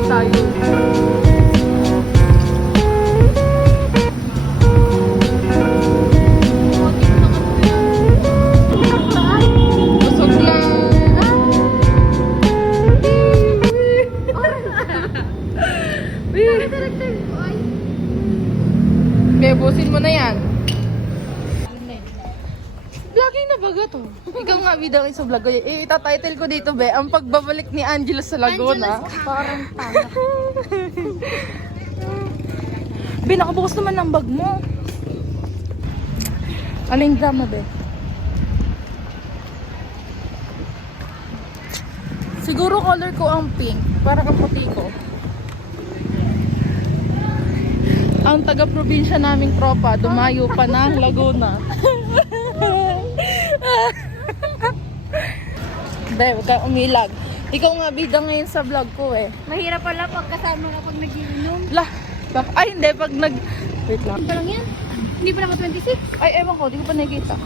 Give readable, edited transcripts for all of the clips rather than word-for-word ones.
Uwi tayo. Busog lang. Kaya busin mo na yan. Vlogging na baga to. Ikaw nga bidang sa vlog ko. Itatitle ko dito be, ang pagbabalik ni Angela sa Laguna. Parang tama. Be, nakabukas naman ng bag mo. Aling drama be? Siguro color ko ang pink. Para kang puti ko. Ang taga-probinsya naming tropa, dumayo pa ng Laguna. Be, huwag kang umilag. Ikaw nga bida ngayon sa vlog ko eh. Mahirap pala pag kasama ka pag nagiinom. Lah, ay hindi, pag nag... Wait lang. Hindi pa lang yan. Hindi pa lang ako 26. Ay, ewan ko, di ko pa nakikita.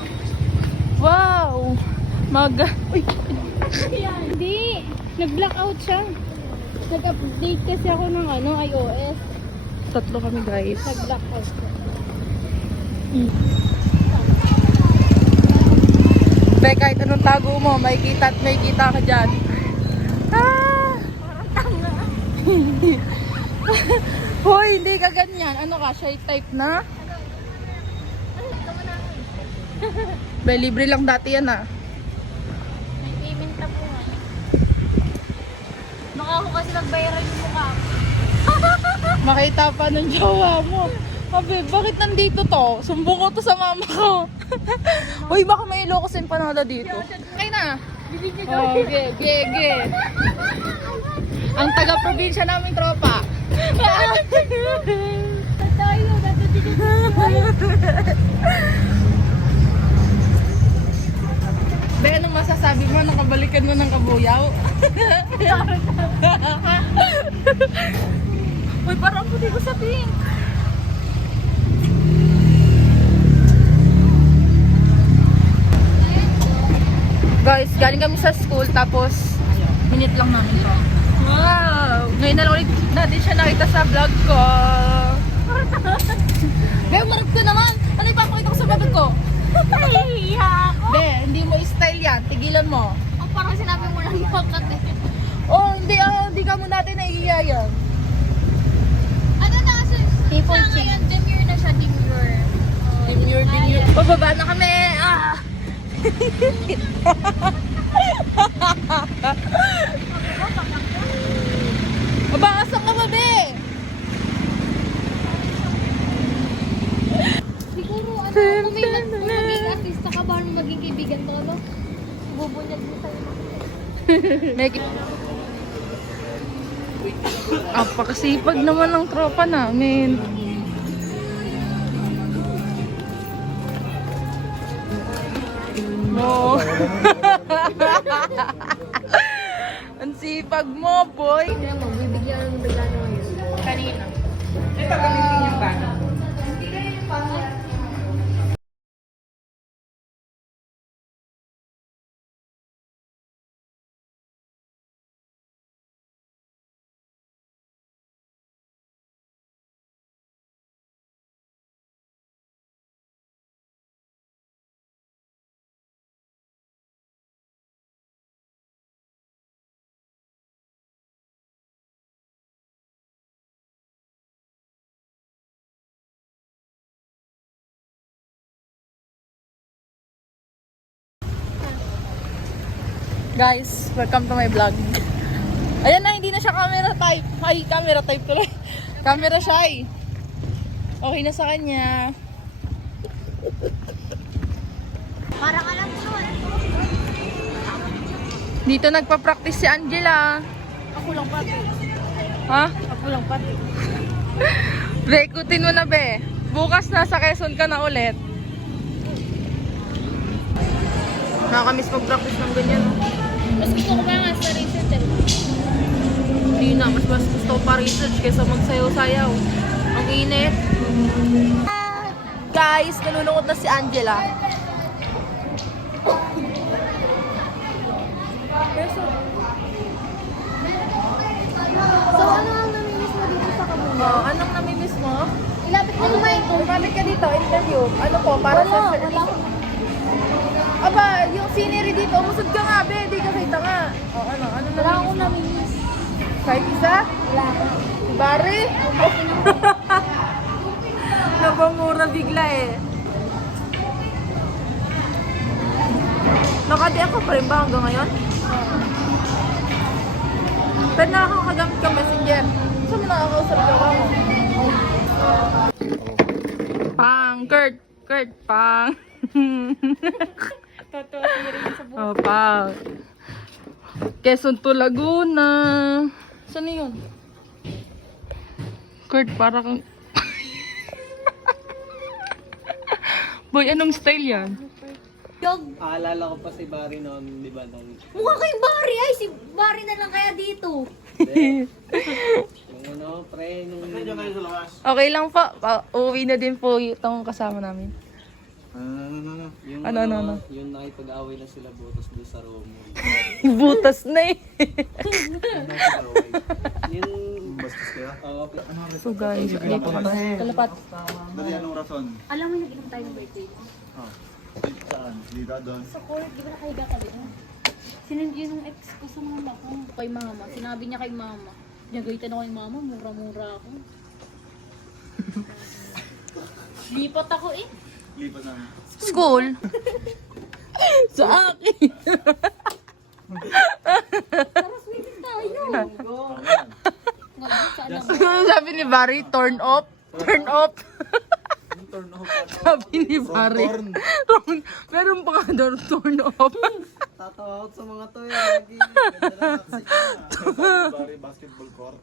Wow! Uy! Hindi. Nag-blackout siya. Nag-update kasi ako ng iOS. Tatlo kami guys. Nag-blackout siya. Be, kahit anong tago mo, may kita at may kita ka dyan. Ah! Parang tanga. Hoy, hindi ka ganyan. Ano ka, shy type na? Be, libre lang dati yan ah. May payment na po nga. Baka ako kasi nagbayaran yung mukha. Makita pa ng jowa mo. Sabi, bakit nandito to? Sumbong ko to sa mama ko. Uy, baka may ilokosin pa nada dito. Okay na. Oh, ge. Ang taga-probinsya naming tropa. Tayo, Be, anong masasabi mo? Nakabalikan mo ng kabuyaw? Uy, parang puti ko sa pink. Guys, galing kami sa school tapos minute lang namin to. Wow! Ngayon na lang ulit natin siya nakita sa vlog ko. Be, marap ko naman! Ano ipapakita ko sa vlog ko? Nahihiya ako. Be, hindi mo style yan. Tigilan mo. Oh, parang sinabi mo lang bakit eh. Oh, hindi ka mo natin naiiya yan. Ano na kasi? People Sa ngayon, demure na siya, demure. Demure. Pababa na kami. Ah! Mabakasan ka ba, be? Siguro, kung may maging artista ka, baka maging kaibigan mo, bubunyag mo sa'yo. Apakasipag naman ng tropa namin. Mo. Ang sipag mo, boy. Kaya mo, bibigyan ng bigla na ngayon. Kanina. Ito, gamitin yung bano. Guys, welcome to my vlog. Ayan na, hindi na siya camera type. Ay, camera type tuloy. Camera shy. Okay na sa kanya. Parang alam mo, Dito nagpa-practice si Angela. ako lang pati. Ha? Ako lang pati. Be, ikutin mo na be. Bukas na sa Quezon ka na ulit. Nakakamiss mag-practice ng ganyan. Mas gusto ko ba nga sa research eh. Hindi na, mas gusto ko pa research kaysa magsayaw-sayaw. Ang init. Guys, nalulungkot na si Angela. So ano mo? Anong namimiss mo? Ilapit mo yung mic ko. Lumapit ka dito, interview. Ano po, para sa... Wala. Aba, yung scenery dito, umusod ka nga, be. Di ka kita nga. O, ano Wala namimiss akong mo? namimiss. Kahit isa? Wala ko. Si Barry? Nabamura bigla eh. Nakadi ako pa rin ba hanggang ngayon? Pero nakakagamit ka messenger. Saan mo nakakausap ka ba mo? Pang! Kurt! Kurt! Pang! Totoo si Rin sa buhay. Oh, pang! Quezon to Laguna. Saan na yun? Kurt, para kang... Boy, anong style yan? Yog. Aalala ko pa si Barry noon, di ba? Nung, Mukha kayong Barry. Ay, si Barry na lang kaya dito. yung ano, pre, nung... Okay lang po. Uuwi na din po itong kasama namin. Yung, Ano? Yung nakipag-away na sila butas doon sa room. Butas na eh. Yung... Bastos kaya? Oo. So guys, dito kami. Kalapat. Dali, anong rason? Alam mo, nag-inom tayo ng birthday. Saan? Dito, doon. Sa court, di ba nakahiga ka din? Sinend yun ng ex ko sa mama ko. Kay mama. Sinabi niya kay mama. Nagalitan ako kay mama, mura-mura ako. Lipat ako eh. Lipat namin. School? Sa akin. Tapos meeting tayo. Ngayon, saan lang? Sabi ni Barry, turn off. Turn off. Turn off. Sabi ni Barry. Meron pa nga doon, turn off. Tatawa sa mga to eh. Lagi. Bari basketball court.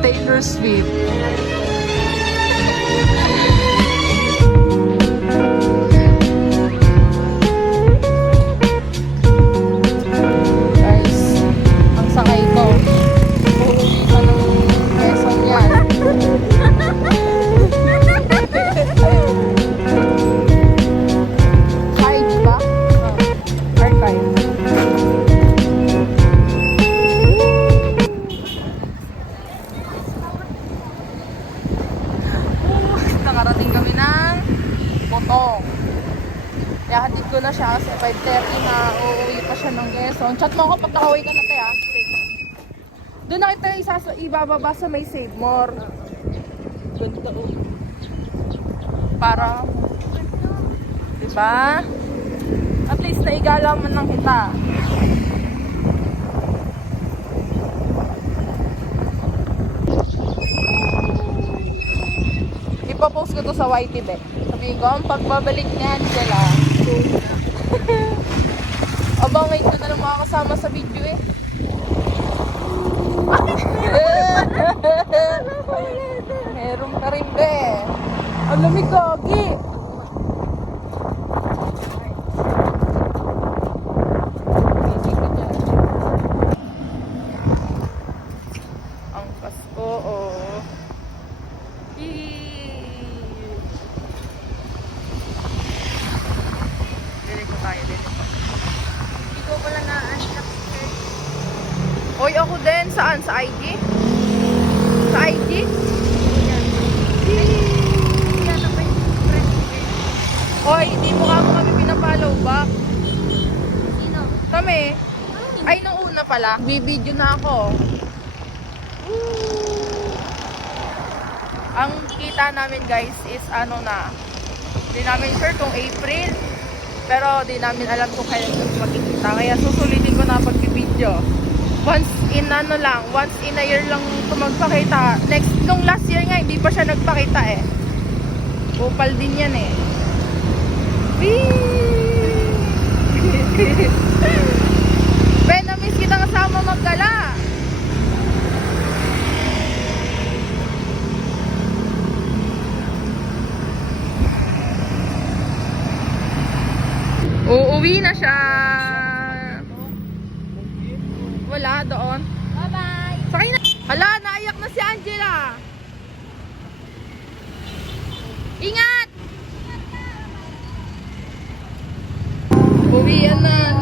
Taylor Swift. Guys, ang sakay ko. Uuwi pa ng Quezon yan. Sakay, di ba? Archive. Nakarating kami ng Botong. Kaya hatid ko na siya kasi 5:30 na uuwi pa siya ng Quezon. Chat mo ako pag nakauwi ka na tayo. Doon na kita ibababa sa may Save More. Ganda oh. Para, diba? At least naigala man lang kita. Ipapost ko to sa YT be. Sabihin ko, ang pagbabalik niyan sila. Abangan ko na lang makakasama sa video eh. Meron ka rin be. Ang lamig gagi. Ang Pasko oh. Dito tayo dito. Hindi ko pala na-unlock shirt. Hoy, ako din. Saan? Sa IG? Sa IG? Yan na ba yung friend ko? Hoy, hindi mo kami pinapollow back. Sino? Kami. Ay, nung una pala. Bibideo na ako. Ang kita namin guys is ano na. Di namin sure kung April. Pero di namin alam kung kailan kami magkikita. Kaya susulitin ko na pag-video. Once in ano lang, once in a year lang ito magpakita. Next, nung last year nga, hindi pa siya nagpakita eh. Upal din yan eh. Ben, na-miss kita kasama maggala. Uwi na siya. Wala doon. Bye-bye! Sakay na. Hala, naiyak na si Angela. Ingat! Uwian na.